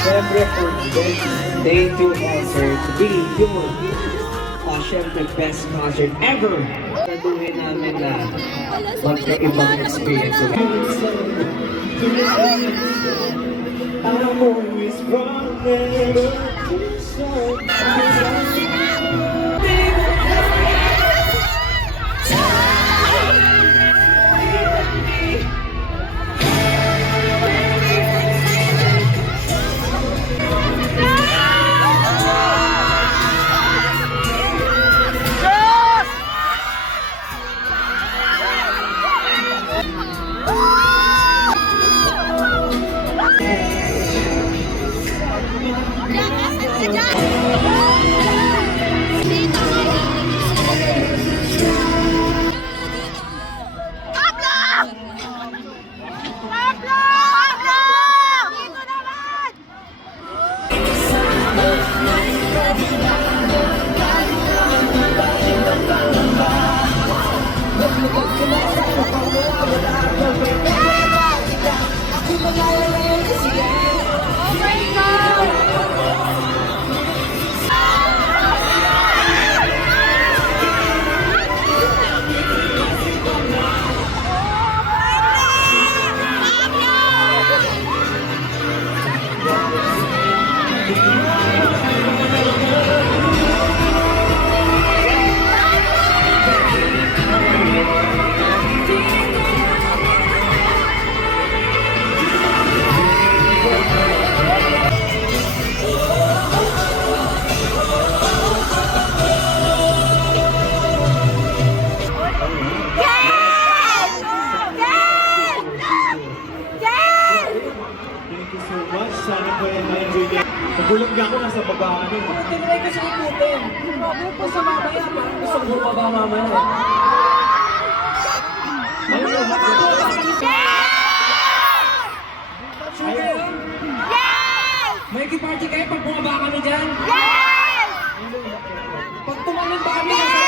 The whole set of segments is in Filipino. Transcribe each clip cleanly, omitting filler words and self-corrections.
Siyempre po, day 2 concert, be your siyempre best concert ever. Naduhin namin na magkaibang experience. I'm always wrong, never Bulog ako nasa baba ka nun. Tinry ko siya ikutin. Grabe po sa mamaya. Gusto ko bumaba mamaya. May party kayo pag bumaba kami dyan? Yes! Pag tumalon ba kami sa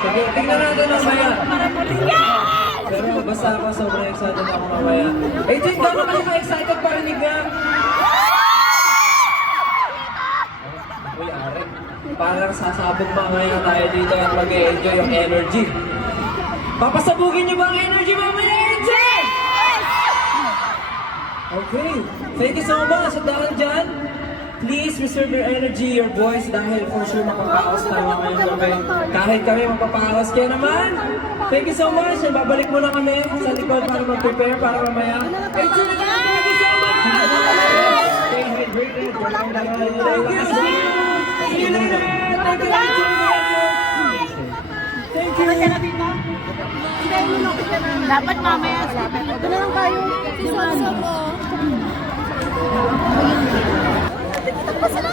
sige, tingnan natin mamaya. Pero basta ako, sobrang excited ako mamaya. Eh, Jane, gano'n kayo ka-excited parinig na? Uy, Ari. Parang sasabog mamaya tayo dito at mag-e-enjoy yung energy. Papasabugin niyo ba ang energy mamaya, Jane? Okay. Thank you so much. At dahil dyan, please reserve your energy, your voice, dahil for sure mapapaos tayo ngayong gabi. Kahit kami mapapaos. Kaya naman, thank you so much. Babalik muna kami sa likod para mag-prepare para mamaya. Hey, thank you so much! Stay hydrated. Thank you! See you later! Thank you! Thank you! Dapat mamaya. Ito na lang tayo. Sisonso mo. Sila